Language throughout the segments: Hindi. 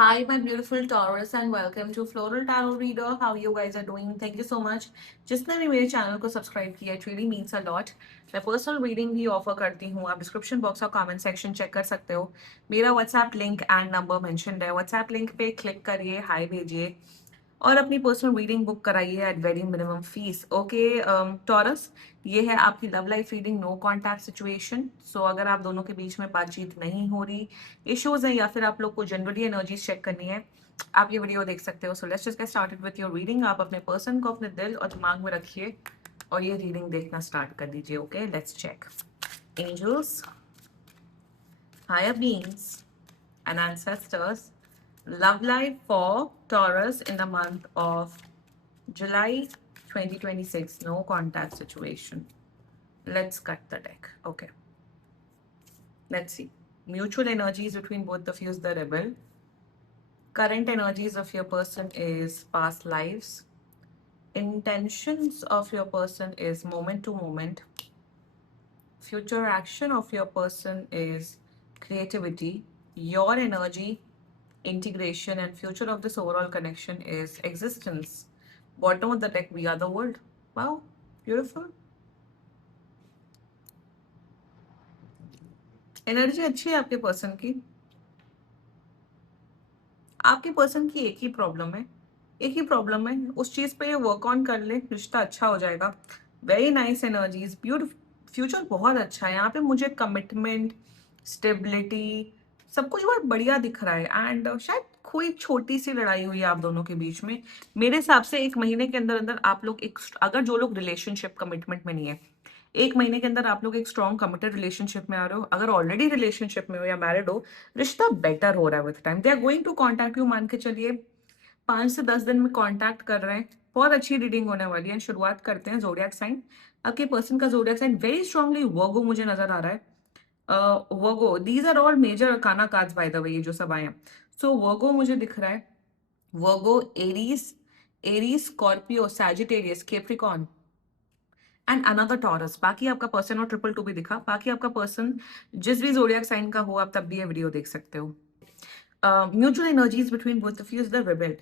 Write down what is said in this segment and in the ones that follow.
Hi, my beautiful Taurus, and welcome to Floral Tarot Reader. How you guys are doing? Thank you so much. जिसने भी मेरे चैनल को सब्सक्राइब किया, it really means a lot. मैं पर्सनल रीडिंग भी ऑफर करती हूँ. आप डिस्क्रिप्शन बॉक्स और कमेंट सेक्शन चेक कर सकते हो. मेरा WhatsApp link and number mentioned है. व्हाट्सएप लिंक पे क्लिक करिए, हाय भेजिए और अपनी पर्सनल रीडिंग बुक कराइए at very minimum fees. Okay Taurus, ये है आपकी love life reading, no contact situation. So अगर आप दोनों के बीच में बातचीत नहीं हो रही, इश्यूज हैं या फिर आप लोग को जनरली एनर्जीज चेक करनी है, आप ये वीडियो देख सकते हो. So let's just get started with your reading. आप अपने पर्सन को अपने दिल और दिमाग में रखिए और ये रीडिंग देखना स्टार्ट कर दीजिए. Okay, let's check. Angels, higher beings and ancestors, love life for Taurus in the month of July 2026. No contact situation. Let's cut the deck. Okay. Let's see. Mutual energies between both of you is the rebel. Current energies of your person is past lives. Intentions of your person is moment to moment. Future action of your person is creativity. Your energy, integration, and future of this overall connection is existence. Bottom of the deck, we are the world. Wow, beautiful. Energy अच्छी है आपके पर्सन की. आपके पर्सन की एक ही प्रॉब्लम है, एक ही प्रॉब्लम है. उस चीज पे वर्क ऑन कर ले, रिश्ता अच्छा हो जाएगा. Very nice energies, beautiful. Future बहुत अच्छा है. यहाँ पे मुझे कमिटमेंट, स्टेबिलिटी, सब कुछ बहुत बढ़िया दिख रहा है. एंड शायद कोई छोटी सी लड़ाई हुई है आप दोनों के बीच में. मेरे हिसाब से 1 महीने के अंदर अंदर आप लोग एक, अगर जो लोग रिलेशनशिप कमिटमेंट में नहीं है, 1 महीने के अंदर आप लोग एक स्ट्रॉन्ग कमिटेड रिलेशनशिप में आ रहे हो. अगर ऑलरेडी रिलेशनशिप में हो या मैरिड हो, रिश्ता बेटर हो रहा है with time. They are going to contact you. मान के चलिए 5 से 10 दिन में कॉन्टैक्ट कर रहे हैं. बहुत अच्छी रीडिंग होने वाली है. शुरुआत करते हैं. जोडियाक साइन, आपके पर्सन का zodiac sign very strongly Virgo मुझे नजर आ रहा है. Virgo, these are all major arcana cards by the way, ये जो सब आए हैं. सो वर्गो मुझे दिख रहा है. Virgo, Aries, Aries, Scorpio, Sagittarius, Capricorn and another Taurus. बाकी आपका पर्सन और ट्रिपल टू भी दिखा. बाकी आपका पर्सन जिस भी जोडियाक साइन का हो, आप तब भी ये वीडियो देख सकते हो. Mutual energies between both of you is the rebel.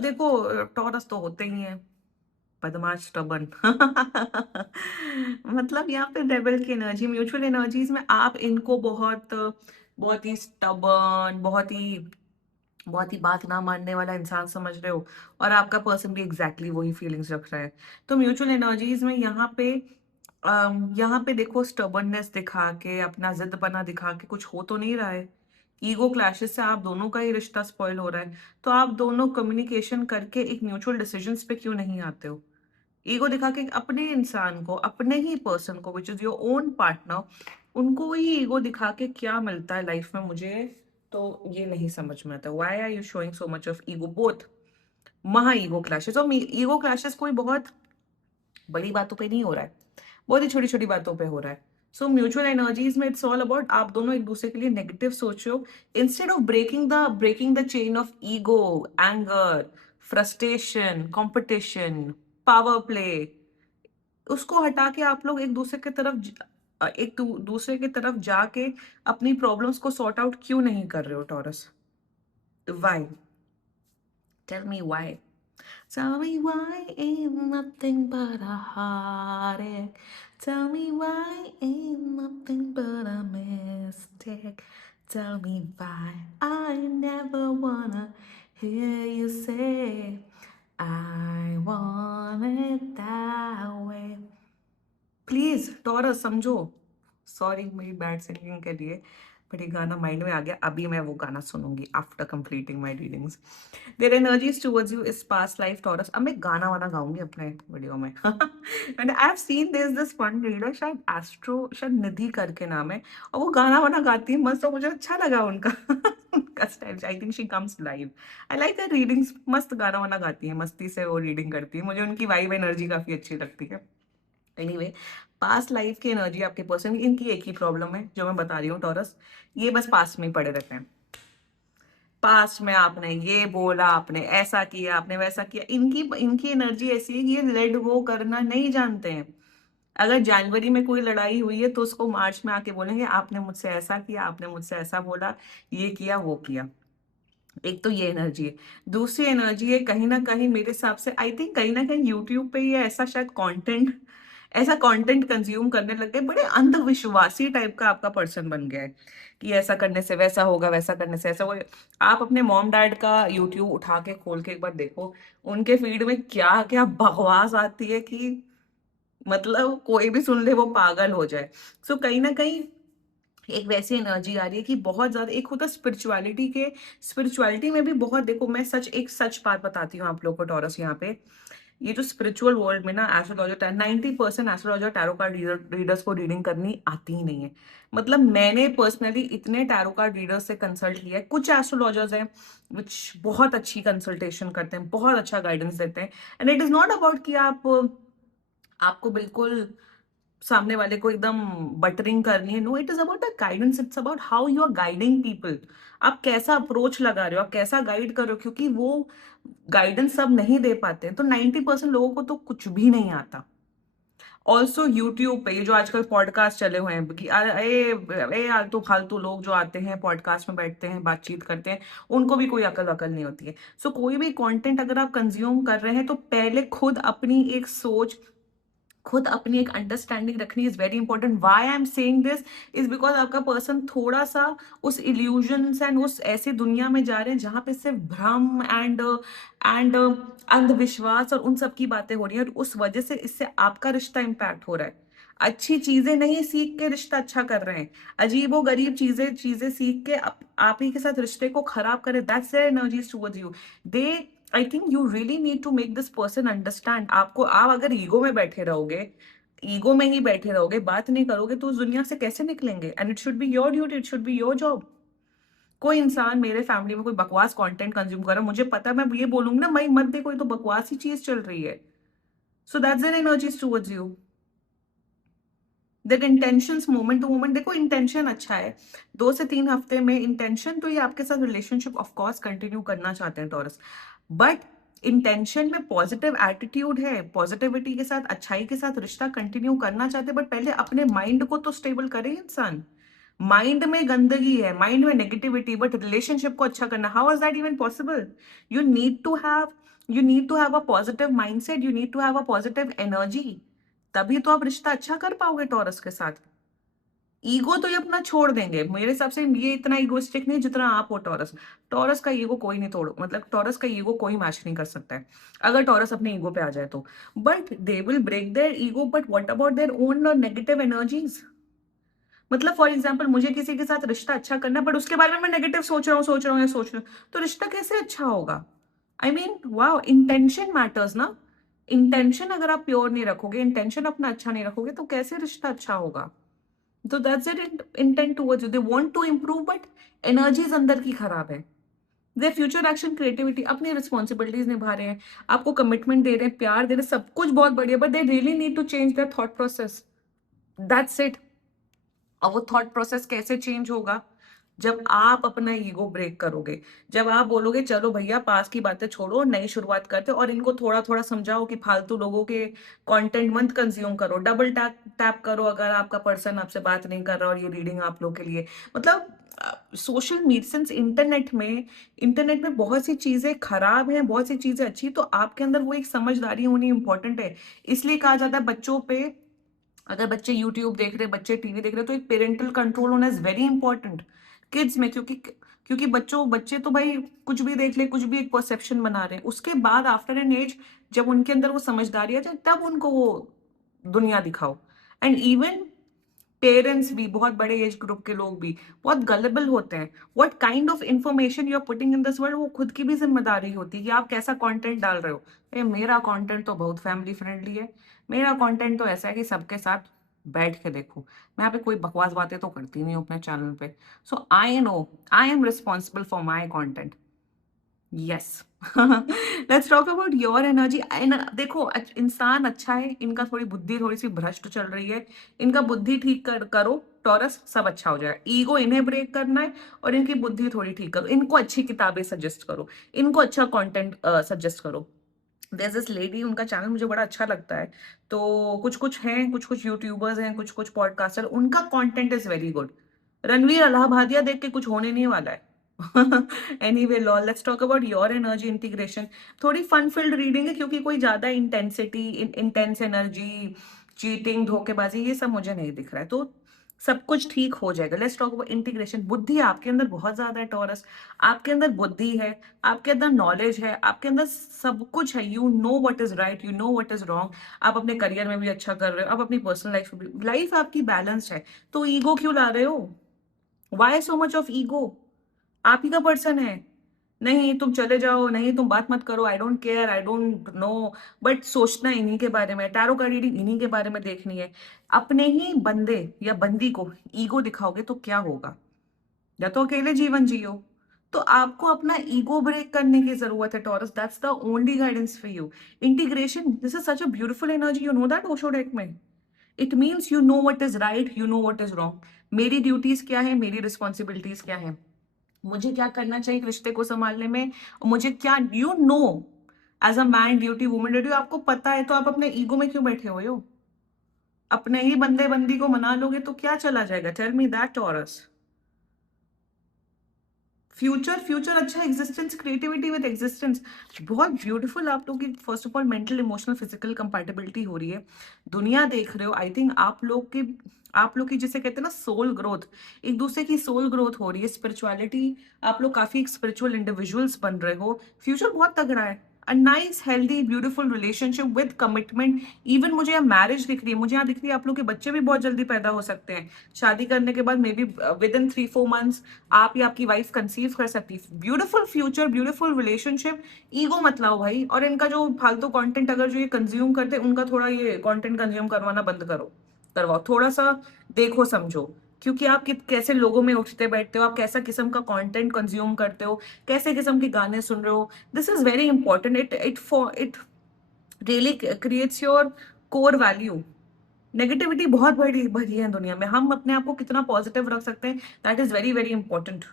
देखो, टॉरस तो होते ही हैं बदमाश, स्टबर्न. मतलब यहाँ पे रेबल की एनर्जी. म्यूचुअल एनर्जीज में आप इनको बहुत बहुत ही स्टबर्न, बहुत ही बात ना मानने वाला इंसान समझ रहे हो, और आपका पर्सन भी एग्जैक्टली वही फीलिंग्स रख रहा है. तो म्यूचुअल एनर्जीज में यहाँ पे देखो, स्टबर्ननेस दिखा के, अपना जिद बना दिखा के कुछ हो तो नहीं रहा है. ईगो क्लैशेस से आप दोनों का ही रिश्ता स्पॉइल हो रहा है. तो आप दोनों कम्युनिकेशन करके एक म्यूचुअल डिसीजंस पे क्यों नहीं आते हो? ईगो दिखा के अपने इंसान को, अपने ही पर्सन को, which is your own partner, उनको ही ईगो दिखा के क्या मिलता है लाइफ में, मुझे तो ये नहीं समझ में आता. Why are you showing so much of ego? Both महा ईगो क्लैशेस. और ईगो क्लैशेस कोई बहुत बड़ी बातों पे नहीं हो रहा है, बहुत ही छोटी छोटी बातों पे हो रहा है. सो म्यूचुअल एनर्जीज में इट्स ऑल अबाउट आप दोनों एक दूसरे के लिए नेगेटिव सोचो, instead of breaking the chain of ego, anger, frustration, competition, power play. उसको हटा के आप लोग एक दूसरे की तरफ दूसरे की तरफ जाके अपनी प्रॉब्लम्स को सॉर्ट आउट क्यों नहीं कर रहे हो Taurus? Why? Tell me why. Tell me why ain't nothing but a heartache. Tell me why ain't nothing but a mistake. Tell me why I never wanna hear you say I want it that way. Please taurus समझो. सॉरी मेरी बैड सिंगिंग के लिए, बट ये गाना माइंड में आ गया. अभी मैं वो गाना सुनूंगी after completing my readings. There energies towards you is past life Taurus. अब मैं गाना वाना गाऊंगी अपने वीडियो में. And I have seen this one reader, शायद एस्ट्रो, शायद निधि करके नाम है, और वो गाना वाना गाती है मस्त. तो मुझे अच्छा लगा उनका उनका style. I think she comes live. I like that readings. मस्त गाना वाना गाती है, मस्ती से वो रीडिंग करती है. मुझे उनकी वाइब एनर्जी काफी अच्छी लगती है. एनीवे, पास्ट लाइफ की एनर्जी आपके पर्सन की, इनकी एक ही प्रॉब्लम है जो मैं बता रही हूँ टॉरस. ये बस पास्ट में ही पड़े रहते हैं. पास्ट में आपने ये बोला, आपने ऐसा किया, आपने वैसा किया. इनकी इनकी एनर्जी ऐसी है कि ये लेट गो करना नहीं जानते हैं. अगर जनवरी में कोई लड़ाई हुई है तो उसको मार्च में आके बोलेंगे आपने मुझसे ऐसा किया, आपने मुझसे ऐसा बोला, ये किया वो किया. एक तो ये एनर्जी है। दूसरी एनर्जी है कहीं न कहीं मेरे हिसाब से आई थिंक कहीं न कहीं यूट्यूब पे ये ऐसा कंटेंट कंज़्यूम करने लग गए, बड़े अंधविश्वासी टाइप का आपका पर्सन बन गया है, कि ऐसा करने से वैसा होगा, वैसा करने से ऐसा होगा। आप अपने मॉम-डैड का यूट्यूब उठा के खोल के एक बार देखो, उनके फीड में क्या-क्या बकवास आती है कि मतलब कोई भी सुन ले वो पागल हो जाए। सो कहीं न कहीं एक वैसी एनर्जी आ रही है कि बहुत ज़्यादा एक होता है स्पिरिचुअलिटी में भी बहुत देखो मैं सच बात बताती हूँ आप लोगों को टॉरस यहाँ पे। ये जो स्पिरिचुअल वर्ल्ड में ना astrologer 90% astrologer tarot card readers को रीडिंग करनी आती ही नहीं है। मतलब मैंने पर्सनली इतने टैरो कार्ड रीडर्स से कंसल्ट किया है। कुछ एस्ट्रोलॉजर्स हैं विच बहुत अच्छी कंसल्टेशन करते हैं, बहुत अच्छा गाइडेंस देते हैं। And it is not about कि आपको बिल्कुल सामने वाले को एकदम बटरिंग करनी है। No, it is about the guidance, it's about how you are guiding people. आप कैसा अप्रोच लगा रहे हो, आप कैसा गाइड कर रहे हो, क्योंकि वो गाइडेंस सब नहीं दे पाते हैं। तो 90% लोगों को तो कुछ भी नहीं आता। ऑल्सो यूट्यूब पे ये जो आजकल पॉडकास्ट चले हुए हैं कि आलतू फालतू लोग जो आते हैं पॉडकास्ट में बैठते हैं बातचीत करते हैं, उनको भी कोई अकल वकल नहीं होती है। सो कोई भी कंटेंट अगर आप कंज्यूम कर रहे हैं तो पहले खुद अपनी एक अंडरस्टैंडिंग रखनी is very important. Why I am saying this is because आपका पर्सन थोड़ा सा उस इल्यूजन्स एंड उस ऐसी दुनिया में जा रहे हैं जहां पे सिर्फ भ्रम एंड अंधविश्वास और उन सब की बातें हो रही है, और उस वजह से इससे आपका रिश्ता इम्पैक्ट हो रहा है। अच्छी चीजें नहीं सीख के रिश्ता अच्छा कर रहे हैं, अजीबो गरीब चीजें चीजें सीख के आप ही के साथ रिश्ते को खराब करे। That's their energies towards you. They I think you really need to make this person understand. आप अगर ईगो में बैठे रहोगे, ईगो में ही बैठे रहोगे, बात नहीं करोगे, तो उस दुनिया से कैसे निकलेंगे? And it should be your duty, it should be your job. कोई इंसान मेरे फैमिली में कोई बकवास कंटेंट कंज्यूम कर रहा है, मुझे पता है, मैं ये बोलूंगी ना, भाई मत देखो, ये तो बकवास ही चीज चल रही है। So that's their energies towards you. That intentions moment to moment, देखो इंटेंशन अच्छा है, 2 से 3 हफ्ते में इंटेंशन तो ये आपके साथ रिलेशनशिप ऑफ कोर्स कंटिन्यू करना चाहते हैं टॉरस, बट इंटेंशन में पॉजिटिव एटीट्यूड है, पॉजिटिविटी के साथ अच्छाई के साथ रिश्ता कंटिन्यू करना चाहते हैं, बट पहले अपने माइंड को तो स्टेबल करे इंसान। माइंड में गंदगी है, माइंड में नेगेटिविटी, बट रिलेशनशिप को अच्छा करना, how is that even possible? You need to have you need to have a positive mindset, you need to have a positive energy, तभी तो आप रिश्ता अच्छा कर पाओगे टॉरस के साथ। ईगो तो ये अपना छोड़ देंगे, मेरे हिसाब से ये इतना ईगोइस्टिक नहीं जितना आप हो टॉरस। टॉरस का ईगो कोई नहीं तोड़, मतलब टॉरस का ईगो कोई मैच नहीं कर सकता है, अगर टॉरस अपने ईगो पे आ जाए तो। But they will break their ego, but what about their own negative energies? मतलब फॉर एग्जाम्पल मुझे किसी के साथ रिश्ता अच्छा करना है, बट उसके बारे में मैं नेगेटिव सोच रहा हूँ, तो रिश्ता कैसे अच्छा होगा? I mean wow, intention matters ना। इंटेंशन अगर आप प्योर नहीं रखोगे, इंटेंशन अपना अच्छा नहीं रखोगे, तो कैसे रिश्ता अच्छा होगा? तो that's it, intent towards you, they want to improve, but energies अंदर की खराब है। दे फ्यूचर एक्शन क्रिएटिविटी अपनी रिस्पॉन्सिबिलिटीज निभा रहे हैं, आपको कमिटमेंट दे रहे हैं, प्यार दे रहे हैं, सब कुछ बहुत बढ़िया, but they really need to change their thought process. That's it. और वो थॉट प्रोसेस कैसे चेंज होगा? जब आप अपना ईगो ब्रेक करोगे, जब आप बोलोगे चलो भैया पास की बातें छोड़ो, नई शुरुआत करते हैं, और इनको थोड़ा थोड़ा समझाओ कि फालतू लोगों के कंटेंट मत कंज्यूम करो, डबल टैप टैप करो अगर आपका पर्सन आपसे बात नहीं कर रहा और ये रीडिंग आप लोग के लिए, मतलब सोशल मीडिया सिंस इंटरनेट में बहुत सी चीजें खराब हैं, बहुत सी चीजें अच्छी, तो आपके अंदर वो एक समझदारी होनी इंपॉर्टेंट है। इसलिए कहा जाता है बच्चों पे, अगर बच्चे यूट्यूब देख रहे हैं, बच्चे टीवी देख रहे हैं, तो एक पेरेंटल कंट्रोल होना इज वेरी इंपॉर्टेंट किड्स में, क्योंकि बच्चे तो भाई कुछ भी देख ले, कुछ भी एक परसेप्शन बना रहे हैं, उसके बाद आफ्टर एन एज जब उनके अंदर वो समझदारी आ जाए तब उनको वो दुनिया दिखाओ। एंड इवन पेरेंट्स भी, बहुत बड़े एज ग्रुप के लोग भी बहुत गलेबल होते हैं। What kind of information you are putting in this world, वो खुद की भी जिम्मेदारी होती है कि आप कैसा कंटेंट डाल रहे हो। मेरा कंटेंट तो बहुत फैमिली फ्रेंडली है, मेरा कंटेंट तो ऐसा है कि सबके साथ बैठ के देखो, मैं यहाँ पे कोई बकवास बातें तो करती नहीं हूँ अपने चैनल पे। So I know I am responsible for my content. Yes. Let's talk about your energy. देखो इंसान अच्छा है, इनका थोड़ी सी भ्रष्ट चल रही है, इनका बुद्धि ठीक करो टॉरस, सब अच्छा हो जाएगा। ईगो इन्हें ब्रेक करना है, और इनकी बुद्धि थोड़ी ठीक करो, इनको अच्छी किताबें सजेस्ट करो, इनको अच्छा कंटेंट सजेस्ट करो। देयर दिस लेडी, उनका चैनल मुझे बड़ा अच्छा लगता है। तो कुछ कुछ हैं, कुछ कुछ यूट्यूबर्स हैं, कुछ कुछ पॉडकास्टर, उनका content is very good. Ranveer Allahabadia देख के कुछ होने नहीं वाला है। Anyway lol, let's talk about your energy integration. थोड़ी फन फील्ड रीडिंग है, क्योंकि कोई ज्यादा इंटेंसिटी, इंटेंस एनर्जी, चीटिंग, धोखेबाजी, ये सब मुझे नहीं दिख रहा है, तो सब कुछ ठीक हो जाएगा। Let's talk about integration. बुद्धि आपके अंदर बहुत ज्यादा है टॉरस। आपके अंदर बुद्धि है, आपके अंदर नॉलेज है, आपके अंदर सब कुछ है। You know what is right, you know what is wrong. आप अपने करियर में भी अच्छा कर रहे हो, आप अपनी पर्सनल लाइफ में भी, लाइफ आपकी बैलेंस्ड है। तो ईगो क्यों ला रहे हो? Why so much of ego? आप ही का पर्सन है। नहीं तुम चले जाओ, नहीं तुम बात मत करो, I don't care, I don't know, but सोचना इन्हीं के बारे में, टैरो कार्ड रीडिंग इन्हीं के बारे में देखनी है। अपने ही बंदे या बंदी को ईगो दिखाओगे तो क्या होगा? या तो अकेले जीवन जियो। तो आपको अपना ईगो ब्रेक करने की जरूरत है Taurus, that's the only guidance for you. Integration, this is such a beautiful energy, you know that Osho deck में। It means you know what is right, you know what is wrong. मेरी ड्यूटीज क्या है, मेरी रिस्पॉन्सिबिलिटीज क्या है, मुझे क्या करना चाहिए एक रिश्ते को संभालने में, और मुझे क्या, you know, as a man duty, women duty, आपको पता है। तो आप अपने ईगो में क्यों बैठे हुए हो? अपने ही बंदे बंदी को मना लोगे तो क्या चला जाएगा? Tell me that Taurus. Future, future अच्छा, एग्जिस्टेंस, क्रिएटिविटी विद एग्जिस्टेंस, बहुत ब्यूटीफुल। आप लोग की first of all mental emotional physical compatibility हो रही है। दुनिया देख रहे हो, आई थिंक आप लोग की जिसे कहते हैं ना सोल ग्रोथ, एक दूसरे की सोल ग्रोथ हो रही है, स्पिरिचुअलिटी, आप लोग काफी स्पिरिचुअल इंडिविजुअल्स बन रहे हो। फ्यूचर बहुत तगड़ा है। A nice healthy beautiful relationship with commitment. Even मुझे यहाँ मैरिज दिख रही है, मुझे यहाँ दिख रही है आप लोग के बच्चे भी बहुत जल्दी पैदा हो सकते हैं। शादी करने के बाद may be with in 3-4 months आप या आपकी वाइफ कंसीव कर सकती है। Beautiful future, beautiful relationship. Ego मत लाओ भाई, और इनका जो फालतू कंटेंट अगर जो ये कंज्यूम करते हैं, उनका थोड़ा ये कंटेंट कंज्यूम करवाना बंद करो, करवाओ थोड़ा सा। देखो समझो, क्योंकि आप कैसे लोगों में उठते बैठते हो, आप कैसा किस्म का कंटेंट कंज्यूम करते हो, कैसे किस्म के गाने सुन रहे हो, this is very important. It really creates your core value. Negativity बहुत बड़ी भरी है दुनिया में, हम अपने आप को कितना पॉजिटिव रख सकते हैं, that is very very important.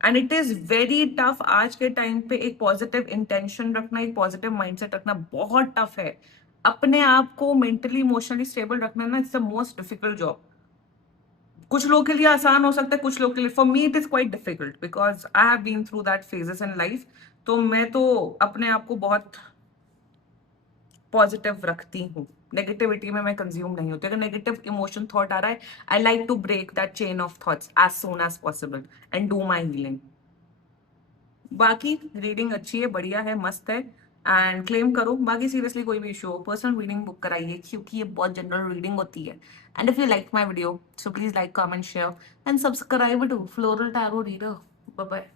And it is very tough आज के टाइम पे, एक पॉजिटिव इंटेंशन रखना, एक पॉजिटिव माइंडसेट रखना बहुत टफ है। अपने आप को मेंटली इमोशनली स्टेबल रखना ना, it's the most difficult job. कुछ लोगों के लिए आसान हो सकता है, कुछ लोगों के लिए, for me it is quite difficult, because I have been through that phases in life. तो मैं तो अपने आप को बहुत पॉजिटिव रखती हूँ। नेगेटिविटी में मैं कंज्यूम नहीं होती। अगर नेगेटिव इमोशन थॉट आ रहा है, I like to break that chain of thoughts as soon as possible and do my healing. बाकी रीडिंग अच्छी है, बढ़िया है, मस्त है, एंड क्लेम करो। बाकी सीरियसली कोई भी इशू हो, पर्सनल रीडिंग बुक कराइए, क्योंकि ये बहुत जनरल रीडिंग होती है। And if you like my video, so please like, comment, share and subscribe to floral tarot reader. Bye bye.